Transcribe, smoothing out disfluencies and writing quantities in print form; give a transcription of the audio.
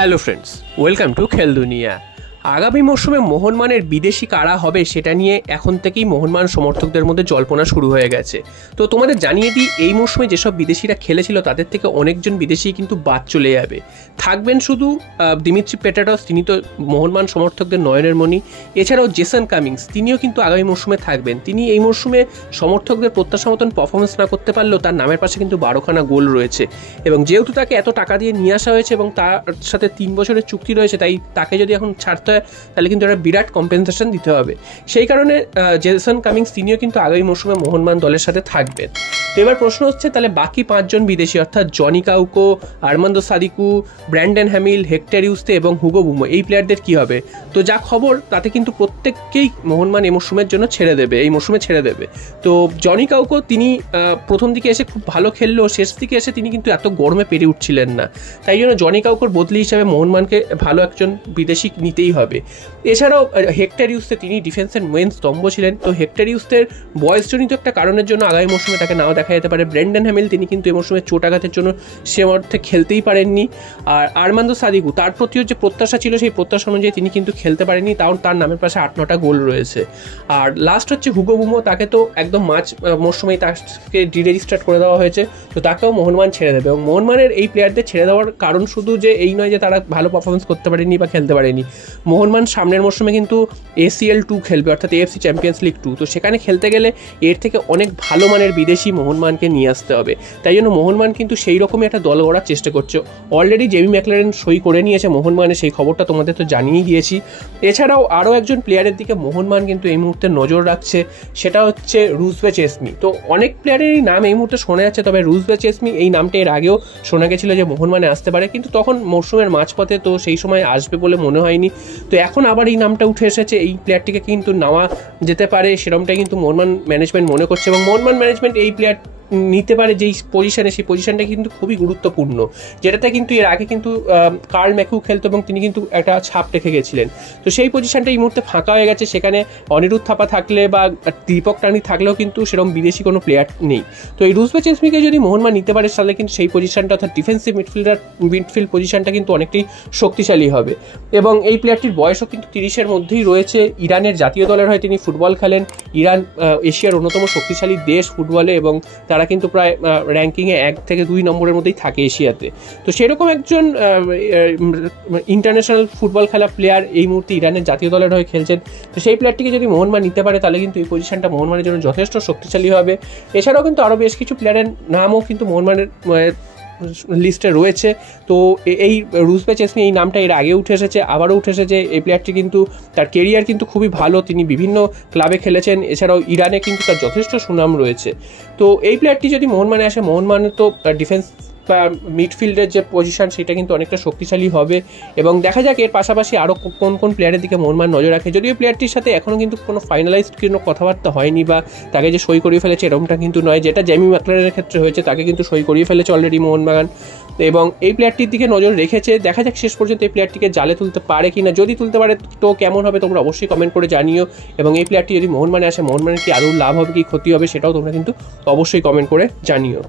Hello friends, welcome to খেল দুনিয়া। আগামী মরশুমে মোহনবাগানের বিদেশি কারা হবে সেটা নিয়ে এখন থেকেই মোহনবাগান সমর্থকদের মধ্যে জল্পনা শুরু হয়ে গেছে। তো তোমাদের জানিয়ে দিই, এই মরশুমে যেসব বিদেশিরা খেলেছিল তাদের থেকে অনেকজন বিদেশি কিন্তু বাদ চলে যাবে। থাকবেন শুধু দিমিত্রি পেট্রাটস, তিনি তো মোহনবাগান সমর্থকদের নয়নের মণি। এছাড়াও জেসন কামিংস, তিনিও কিন্তু আগামী মরশুমে থাকবেন। তিনি এই মরশুমে সমর্থকদের প্রত্যাশা মতন পারফরমেন্স না করতে পারলেও তার নামের পাশে কিন্তু 12খানা গোল রয়েছে, এবং যেহেতু তাকে এত টাকা দিয়ে নিয়ে আসা হয়েছে এবং তার সাথে 3 বছরের চুক্তি রয়েছে, তাই তাকে যদি এখন ছাড়তে হয় তাহলে কিন্তু একটা বিরাট কম্পেনসেশন দিতে হবে। সেই কারণে জেসন কামিংস তিনিও কিন্তু আগামী মরশুমে মোহনবাগান দলের সাথে থাকবেন। তো এবার প্রশ্ন হচ্ছে, তাহলে বাকি 5 জন বিদেশি অর্থাৎ Joni Kaukko, Armando Sadiku, Brandon Hamill, Hector Yuste এবং হুগো বুমো, এই প্লেয়ারদের কি হবে? তো যা খবর তাতে কিন্তু প্রত্যেককেই মোহনবাগান এই মরশুমের জন্য ছেড়ে দেবে, এই মরশুমে ছেড়ে দেবে। তো জনি কাউকো তিনি প্রথম দিকে এসে খুব ভালো খেললেও শেষ দিকে এসে তিনি কিন্তু এত গরমে পেরে উঠছিলেন না, তাই জন্য জনি কাউকোর বদলি হিসাবে মোহনবাগানকে ভালো একজন বিদেশি নিতেই হবে। এছাড়াও হেক্টর ইউস্তে, তিনি ডিফেন্সের মেন স্তম্ভ ছিলেন। তো হেক্টর ইউস্তের বয়সজনিত একটা কারণের জন্য আগামী মরশুমে তাকে নাও দেখা যেতে পারে। ব্র্যান্ডন হ্যামিল, তিনি কিন্তু এই মরশুমে চোটাঘাতের জন্য সে অর্থে খেলতেই পারেননি। আর আর্মান্দো সাদিকু, তার প্রতিও যে প্রত্যাশা ছিল সেই প্রত্যাশা অনুযায়ী তিনি কিন্তু খেলতে পারেননি, তাও তার নামের পাশে 8-9টা গোল রয়েছে। আর লাস্ট হচ্ছে হুগো বুমো, তাকে তো একদম মরশুমেই তাকে ডিরেজিস্টার্ড করে দেওয়া হয়েছে। তো তাকেও মোহনবাগান ছেড়ে দেবে, এবং মোহনবাগানের এই প্লেয়ারদের ছেড়ে দেওয়ার কারণ শুধু যে এই নয় যে তারা ভালো পারফরমেন্স করতে পারেনি বা খেলতে পারেনি। মোহনবাগান সামনের মরশুমে কিন্তু ACL 2 খেলবে, অর্থাৎ AFC চ্যাম্পিয়ন্স লিগ 2। তো সেখানে খেলতে গেলে এর থেকে অনেক ভালো মানের বিদেশি মোহনবাগানকে নিয়ে আসতে হবে। তাই জন্য মোহনবাগান কিন্তু সেই রকমই একটা দল গড়ার চেষ্টা করছে। অলরেডি জেমি ম্যাকলারেন সই করে নিয়েছে মোহনবাগানে, সেই খবরটা তোমাদের তো জানিয়েই দিয়েছি। এছাড়াও আরও একজন প্লেয়ারের দিকে মোহনবাগান কিন্তু এই মুহূর্তে নজর রাখছে, সেটা হচ্ছে রুজবে চেসমি। তো অনেক প্লেয়ারেরই নাম এই মুহূর্তে শোনা যাচ্ছে, তবে রুজবে চেসমি এই নামটা এর আগেও শোনা গেছিল যে মোহনবাগানে আসতে পারে, কিন্তু তখন মরশুমের মাঝপথে, তো সেই সময় আসবে বলে মনে হয়নি। তো এখন আবার এই নামটা উঠে এসেছে, এই প্লেয়ারটিকে কিন্তু নেওয়া যেতে পারে সেরকমটাই কিন্তু মোহনবাগান ম্যানেজমেন্ট মনে করছে, এবং মোহনবাগান ম্যানেজমেন্ট এই প্লেয়ার নিতে পারে যেই পজিশনে, সেই পজিশনটা কিন্তু খুবই গুরুত্বপূর্ণ, যেটাতে কিন্তু এর আগে কিন্তু কার্ল ম্যাকিউ খেলতো এবং তিনি কিন্তু একটা ছাপ রেখে গেছিলেন। তো সেই পজিশনটা এই মুহূর্তে ফাঁকা হয়ে গেছে, সেখানে অনিরুদ্ধ থাপা থাকলে বা দীপক টানি থাকলেও কিন্তু সেরকম বিদেশি কোনো প্লেয়ার নেই। তো এই রুজবে চেসমিকে যদি মোহনবাগান নিতে পারে তাহলে কিন্তু সেই পজিশনটা, অর্থাৎ ডিফেন্সিভ মিডফিল্ড পজিশনটা কিন্তু অনেকটাই শক্তিশালী হবে। এবং এই প্লেয়ারটির বয়সও কিন্তু 30-এর মধ্যেই রয়েছে। ইরানের জাতীয় দলের হয়ে তিনি ফুটবল খেলেন। ইরান এশিয়ার অন্যতম শক্তিশালী দেশ ফুটবলে, এবং তারা কিন্তু প্রায় র্যাঙ্কিংয়ে 1 থেকে 2 নম্বরের মধ্যেই থাকে এশিয়াতে। তো সেরকম একজন ইন্টারন্যাশনাল ফুটবল খেলা প্লেয়ার এই মুহূর্তে ইরানের জাতীয় দলের হয়ে খেলছেন। তো সেই প্লেয়ারটিকে যদি মোহনবাগান নিতে পারে তাহলে কিন্তু এই পজিশনটা মোহনবাগানের জন্য যথেষ্ট শক্তিশালী হবে। এছাড়াও কিন্তু আরও বেশ কিছু প্লেয়ারের নামও কিন্তু মোহনবাগানের লিস্টে রয়েছে। তো এই রুজবে চেসমি, এই নামটা এর আগে উঠে এসেছে, আবারও উঠে এসেছে। এই প্লেয়ারটি কিন্তু তার কেরিয়ার কিন্তু খুবই ভালো, তিনি বিভিন্ন ক্লাবে খেলেছেন। এছাড়াও ইরানে কিন্তু তার যথেষ্ট সুনাম রয়েছে। তো এই প্লেয়ারটি যদি মোহনবাগানে আসে, মোহনবাগানের তো ডিফেন্স বা মিডফিল্ডের যে পজিশন সেটা কিন্তু অনেকটা শক্তিশালী হবে, এবং দেখা যাক এর পাশাপাশি আরও কোন কোন প্লেয়ারের দিকে মোহনবাগান নজর রাখে। যদিও প্লেয়ারটির সাথে এখনও কিন্তু কোনো ফাইনালাইজড কোনো কথাবার্তা হয়নি বা তাকে যে সই করিয়ে ফেলেছে এরকমটা কিন্তু নয়, যেটা জেমি ম্যাকলারেনের ক্ষেত্রে হয়েছে, তাকে কিন্তু সই করিয়ে ফেলেছে অলরেডি মোহনবাগান। এবং এই প্লেয়ারটির দিকে নজর রেখেছে, দেখা যাক শেষ পর্যন্ত এই প্লেয়ারটিকে জালে তুলতে পারে কিনা। যদি তুলতে পারে তো কেমন হবে তোমরা অবশ্যই কমেন্ট করে জানিও, এবং এই প্লেয়ারটি যদি মোহনবাগানে আসে মোহনবাগানের কি আদৌ লাভ হবে কি ক্ষতি হবে সেটাও তোমরা কিন্তু অবশ্যই কমেন্ট করে জানিও।